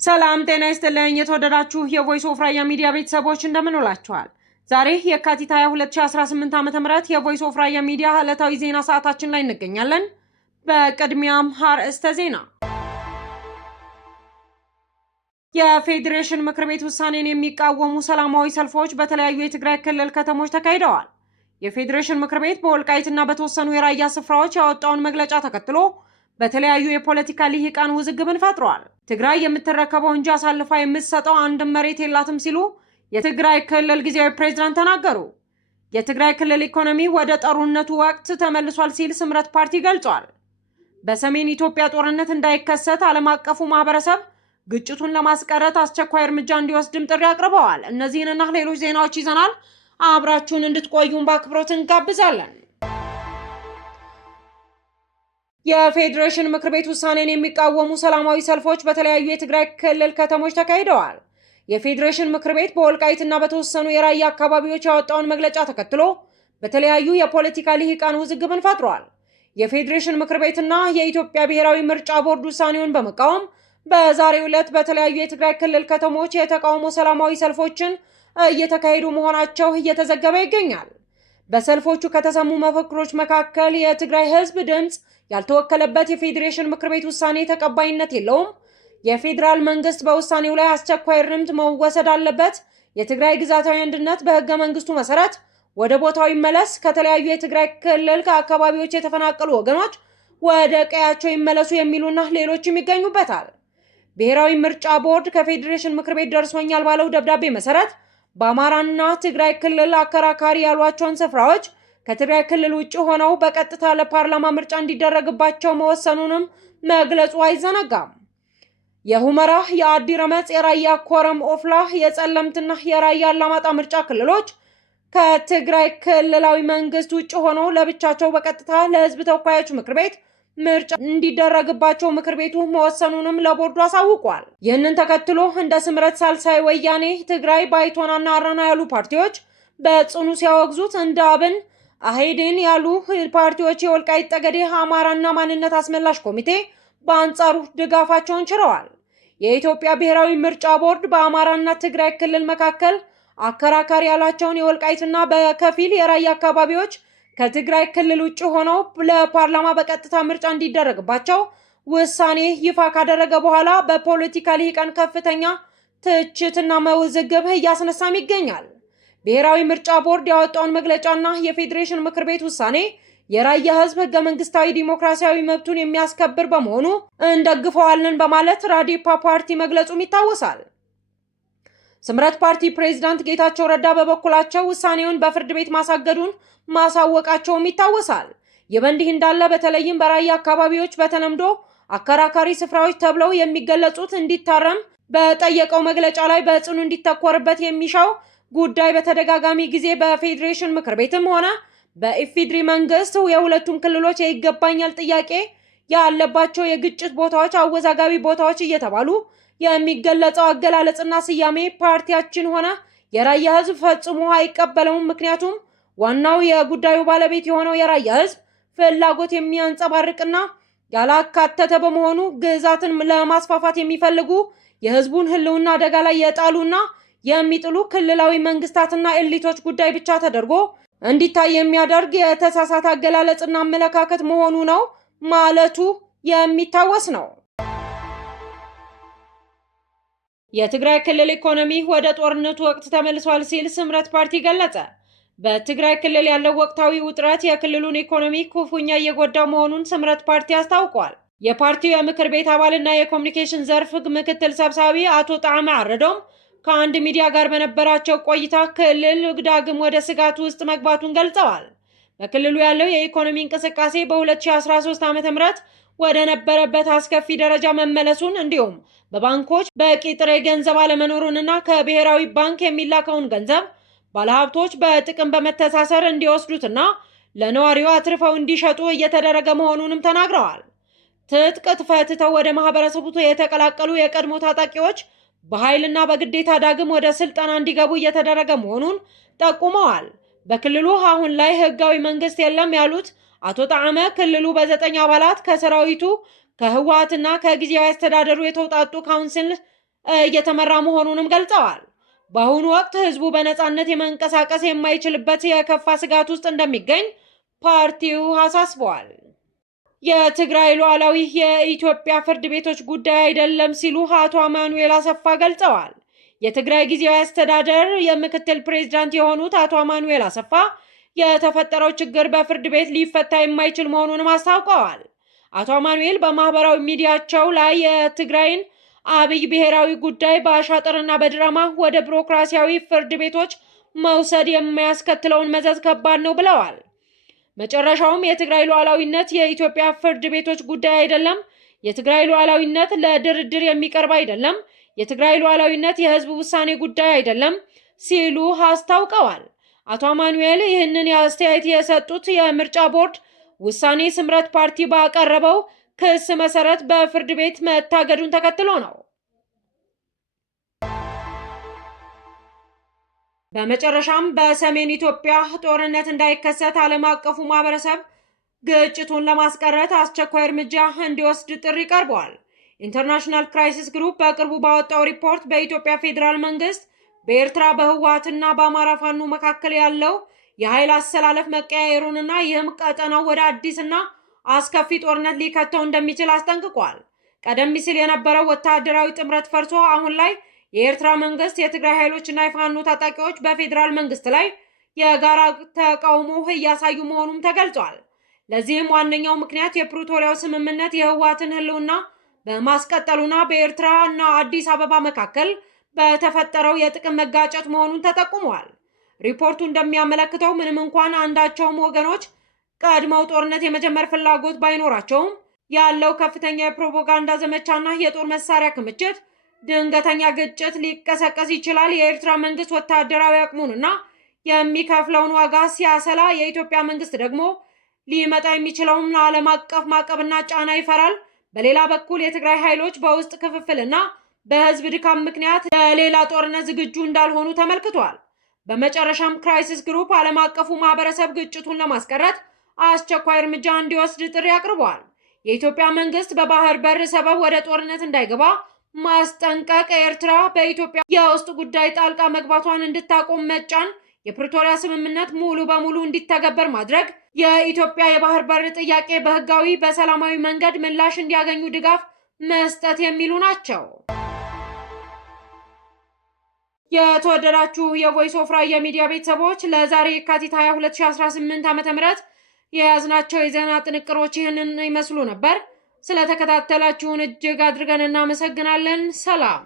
ሰላም ጤና ይስጥልኝ የተወደዳችሁ የቮይስ ኦፍ ራያ ሚዲያ ቤተሰቦች እንደምን ውላችኋል? ዛሬ የካቲት 22 2018 ዓ.ም የቮይስ ኦፍ ራያ ሚዲያ ዕለታዊ ዜና ሰዓታችን ላይ እንገኛለን። በቅድሚያም አርዕስተ ዜና። የፌዴሬሽን ምክር ቤት ውሳኔን የሚቃወሙ ሰላማዊ ሰልፎች በተለያዩ የትግራይ ክልል ከተሞች ተካሂደዋል። የፌዴሬሽን ምክር ቤት በወልቃይትና በተወሰኑ የራያ ስፍራዎች ያወጣውን መግለጫ ተከትሎ በተለያዩ የፖለቲካ ልሂቃን ውዝግብን ፈጥሯል። ትግራይ የምትረከበው እንጂ አሳልፋ የምትሰጠው አንድም መሬት የላትም ሲሉ የትግራይ ክልል ጊዜያዊ ፕሬዝዳንት ተናገሩ። የትግራይ ክልል ኢኮኖሚ ወደ ጦርነቱ ወቅት ተመልሷል ሲል ስምረት ፓርቲ ገልጿል። በሰሜን ኢትዮጵያ ጦርነት እንዳይከሰት ዓለም አቀፉ ማህበረሰብ ግጭቱን ለማስቀረት አስቸኳይ እርምጃ እንዲወስድም ጥሪ አቅርበዋል። እነዚህንና ሌሎች ዜናዎች ይዘናል። አብራችሁን እንድትቆዩን በአክብሮት እንጋብዛለን። የፌዴሬሽን ምክር ቤት ውሳኔን የሚቃወሙ ሰላማዊ ሰልፎች በተለያዩ የትግራይ ክልል ከተሞች ተካሂደዋል። የፌዴሬሽን ምክር ቤት በወልቃይትና በተወሰኑ የራያ አካባቢዎች ያወጣውን መግለጫ ተከትሎ በተለያዩ የፖለቲካ ልሂቃን ውዝግብን ፈጥሯል። የፌዴሬሽን ምክር ቤትና የኢትዮጵያ ብሔራዊ ምርጫ ቦርድ ውሳኔውን በመቃወም በዛሬው ዕለት በተለያዩ የትግራይ ክልል ከተሞች የተቃውሞ ሰላማዊ ሰልፎችን እየተካሄዱ መሆናቸው እየተዘገበ ይገኛል። በሰልፎቹ ከተሰሙ መፈክሮች መካከል የትግራይ ሕዝብ ድምፅ ያልተወከለበት የፌዴሬሽን ምክር ቤት ውሳኔ ተቀባይነት የለውም፣ የፌዴራል መንግስት በውሳኔው ላይ አስቸኳይ እርምት መወሰድ አለበት፣ የትግራይ ግዛታዊ አንድነት በህገ መንግስቱ መሰረት ወደ ቦታው ይመለስ፣ ከተለያዩ የትግራይ ክልል አካባቢዎች የተፈናቀሉ ወገኖች ወደ ቀያቸው ይመለሱ የሚሉና ሌሎችም ይገኙበታል። ብሔራዊ ምርጫ ቦርድ ከፌዴሬሽን ምክር ቤት ደርሶኛል ባለው ደብዳቤ መሰረት በአማራና ትግራይ ክልል አከራካሪ ያሏቸውን ስፍራዎች ከትግራይ ክልል ውጭ ሆነው በቀጥታ ለፓርላማ ምርጫ እንዲደረግባቸው መወሰኑንም መግለጹ አይዘነጋም። የሁመራ፣ የአዲረመጽ፣ የራያ ኮረም ኦፍላ፣ የጸለምትና የራያ አላማጣ ምርጫ ክልሎች ከትግራይ ክልላዊ መንግስት ውጭ ሆነው ለብቻቸው በቀጥታ ለህዝብ ተወካዮች ምክር ቤት ምርጫ እንዲደረግባቸው ምክር ቤቱ መወሰኑንም ለቦርዱ አሳውቋል። ይህንን ተከትሎ እንደ ስምረት፣ ሳልሳይ ወያኔ ትግራይ፣ ባይቶናና አረና ያሉ ፓርቲዎች በጽኑ ሲያወግዙት እንደ አብን፣ አሄዴን ያሉ ፓርቲዎች የወልቃይት ጠገዴ አማራና ማንነት አስመላሽ ኮሚቴ በአንጻሩ ድጋፋቸውን ችረዋል። የኢትዮጵያ ብሔራዊ ምርጫ ቦርድ በአማራና ትግራይ ክልል መካከል አከራካሪ ያላቸውን የወልቃይትና በከፊል የራያ አካባቢዎች ከትግራይ ክልል ውጭ ሆነው ለፓርላማ በቀጥታ ምርጫ እንዲደረግባቸው ውሳኔ ይፋ ካደረገ በኋላ በፖለቲካ ልሂቃን ከፍተኛ ትችትና መውዝግብ እያስነሳም ይገኛል። ብሔራዊ ምርጫ ቦርድ ያወጣውን መግለጫና የፌዴሬሽን ምክር ቤት ውሳኔ የራያ ህዝብ ህገ መንግስታዊ ዲሞክራሲያዊ መብቱን የሚያስከብር በመሆኑ እንደግፈዋለን በማለት ራዲፓ ፓርቲ መግለጹም ይታወሳል። ስምረት ፓርቲ ፕሬዝዳንት ጌታቸው ረዳ በበኩላቸው ውሳኔውን በፍርድ ቤት ማሳገዱን ማሳወቃቸውም ይታወሳል። ይህ በእንዲህ እንዳለ በተለይም በራያ አካባቢዎች በተለምዶ አከራካሪ ስፍራዎች ተብለው የሚገለጹት እንዲታረም በጠየቀው መግለጫ ላይ በጽኑ እንዲተኮርበት የሚሻው ጉዳይ በተደጋጋሚ ጊዜ በፌዴሬሽን ምክር ቤትም ሆነ በኢፌዴሪ መንግስት የሁለቱም ክልሎች የይገባኛል ጥያቄ ያለባቸው የግጭት ቦታዎች አወዛጋቢ ቦታዎች እየተባሉ የሚገለጸው አገላለጽና ስያሜ ፓርቲያችን ሆነ የራያ ህዝብ ፈጽሞ አይቀበለውም። ምክንያቱም ዋናው የጉዳዩ ባለቤት የሆነው የራያ ህዝብ ፍላጎት የሚያንጸባርቅና ያላካተተ በመሆኑ ግዛትን ለማስፋፋት የሚፈልጉ የህዝቡን ህልውና አደጋ ላይ የጣሉና የሚጥሉ ክልላዊ መንግስታትና ኤሊቶች ጉዳይ ብቻ ተደርጎ እንዲታይ የሚያደርግ የተሳሳተ አገላለጽና አመለካከት መሆኑ ነው ማለቱ የሚታወስ ነው። የትግራይ ክልል ኢኮኖሚ ወደ ጦርነቱ ወቅት ተመልሷል ሲል ስምረት ፓርቲ ገለጸ። በትግራይ ክልል ያለው ወቅታዊ ውጥረት የክልሉን ኢኮኖሚ ክፉኛ እየጎዳው መሆኑን ስምረት ፓርቲ አስታውቋል። የፓርቲው የምክር ቤት አባልና የኮሚኒኬሽን ዘርፍ ምክትል ሰብሳቢ አቶ ጣዕመ አረዶም ከአንድ ሚዲያ ጋር በነበራቸው ቆይታ ክልል ዳግም ወደ ስጋት ውስጥ መግባቱን ገልጸዋል። በክልሉ ያለው የኢኮኖሚ እንቅስቃሴ በ2013 ዓ.ም ወደ ነበረበት አስከፊ ደረጃ መመለሱን እንዲሁም በባንኮች በቂ ጥሬ ገንዘብ አለመኖሩንና ከብሔራዊ ባንክ የሚላከውን ገንዘብ ባለሀብቶች በጥቅም በመተሳሰር እንዲወስዱትና ለነዋሪው አትርፈው እንዲሸጡ እየተደረገ መሆኑንም ተናግረዋል። ትጥቅ ፈትተው ወደ ማህበረሰቡ የተቀላቀሉ የቀድሞ ታጣቂዎች በኃይልና በግዴታ ዳግም ወደ ስልጠና እንዲገቡ እየተደረገ መሆኑን ጠቁመዋል። በክልሉ አሁን ላይ ህጋዊ መንግስት የለም ያሉት አቶ ጣዕመ ክልሉ በ9 አባላት ከሰራዊቱ ከህወሓትና ከጊዜያዊ አስተዳደሩ የተውጣጡ ካውንስል እየተመራ መሆኑንም ገልጸዋል። በአሁኑ ወቅት ህዝቡ በነጻነት የመንቀሳቀስ የማይችልበት የከፋ ስጋት ውስጥ እንደሚገኝ ፓርቲው አሳስበዋል። የትግራይ ሉዓላዊ የኢትዮጵያ ፍርድ ቤቶች ጉዳይ አይደለም ሲሉ አቶ አማኑኤል አሰፋ ገልጸዋል። የትግራይ ጊዜያዊ አስተዳደር የምክትል ፕሬዝዳንት የሆኑት አቶ አማኑኤል አሰፋ የተፈጠረው ችግር በፍርድ ቤት ሊፈታ የማይችል መሆኑንም አስታውቀዋል። አቶ አማኑኤል በማህበራዊ ሚዲያቸው ላይ የትግራይን አብይ ብሔራዊ ጉዳይ በአሻጥርና በድራማ ወደ ቢሮክራሲያዊ ፍርድ ቤቶች መውሰድ የሚያስከትለውን መዘዝ ከባድ ነው ብለዋል። መጨረሻውም የትግራይ ሉዓላዊነት የኢትዮጵያ ፍርድ ቤቶች ጉዳይ አይደለም፣ የትግራይ ሉዓላዊነት ለድርድር የሚቀርብ አይደለም፣ የትግራይ ሉዓላዊነት የህዝብ ውሳኔ ጉዳይ አይደለም ሲሉ አስታውቀዋል። አቶ አማኑኤል ይህንን አስተያየት የሰጡት የምርጫ ቦርድ ውሳኔ ስምረት ፓርቲ ባቀረበው ክስ መሰረት በፍርድ ቤት መታገዱን ተከትሎ ነው። በመጨረሻም በሰሜን ኢትዮጵያ ጦርነት እንዳይከሰት ዓለም አቀፉ ማህበረሰብ ግጭቱን ለማስቀረት አስቸኳይ እርምጃ እንዲወስድ ጥሪ ቀርቧል። ኢንተርናሽናል ክራይሲስ ግሩፕ በቅርቡ ባወጣው ሪፖርት በኢትዮጵያ ፌዴራል መንግስት በኤርትራ በህወሓትና በአማራ ፋኖ መካከል ያለው የኃይል አሰላለፍ መቀያየሩንና ይህም ቀጠናው ወደ አዲስና አስከፊ ጦርነት ሊከተው እንደሚችል አስጠንቅቋል። ቀደም ሲል የነበረው ወታደራዊ ጥምረት ፈርሶ አሁን ላይ የኤርትራ መንግስት፣ የትግራይ ኃይሎችና የፋኖ ታጣቂዎች በፌዴራል መንግስት ላይ የጋራ ተቃውሞ እያሳዩ መሆኑም ተገልጿል። ለዚህም ዋነኛው ምክንያት የፕሪቶሪያው ስምምነት የህወሓትን ህልውና በማስቀጠሉና በኤርትራ እና አዲስ አበባ መካከል በተፈጠረው የጥቅም መጋጨት መሆኑን ተጠቁሟል። ሪፖርቱ እንደሚያመለክተው ምንም እንኳን አንዳቸውም ወገኖች ቀድመው ጦርነት የመጀመር ፍላጎት ባይኖራቸውም ያለው ከፍተኛ የፕሮፓጋንዳ ዘመቻና የጦር መሳሪያ ክምችት ድንገተኛ ግጭት ሊቀሰቀስ ይችላል። የኤርትራ መንግስት ወታደራዊ አቅሙንና የሚከፍለውን ዋጋ ሲያሰላ፣ የኢትዮጵያ መንግስት ደግሞ ሊመጣ የሚችለውን ዓለም አቀፍ ማዕቀብና ጫና ይፈራል። በሌላ በኩል የትግራይ ኃይሎች በውስጥ ክፍፍልና በህዝብ ድካም ምክንያት ለሌላ ጦርነት ዝግጁ እንዳልሆኑ ተመልክቷል። በመጨረሻም ክራይሲስ ግሩፕ ዓለም አቀፉ ማህበረሰብ ግጭቱን ለማስቀረት አስቸኳይ እርምጃ እንዲወስድ ጥሪ አቅርበዋል። የኢትዮጵያ መንግስት በባህር በር ሰበብ ወደ ጦርነት እንዳይገባ ማስጠንቀቅ፣ ኤርትራ በኢትዮጵያ የውስጥ ጉዳይ ጣልቃ መግባቷን እንድታቆም መጫን፣ የፕሪቶሪያ ስምምነት ሙሉ በሙሉ እንዲተገበር ማድረግ፣ የኢትዮጵያ የባህር በር ጥያቄ በህጋዊ በሰላማዊ መንገድ ምላሽ እንዲያገኙ ድጋፍ መስጠት የሚሉ ናቸው። የተወደዳችሁ የቮይስ ኦፍ ራያ የሚዲያ ቤተሰቦች ለዛሬ የካቲት 22 2018 ዓ.ም የያዝናቸው የዜና ጥንቅሮች ይህንን ይመስሉ ነበር። ስለተከታተላችሁን እጅግ አድርገን እናመሰግናለን። ሰላም።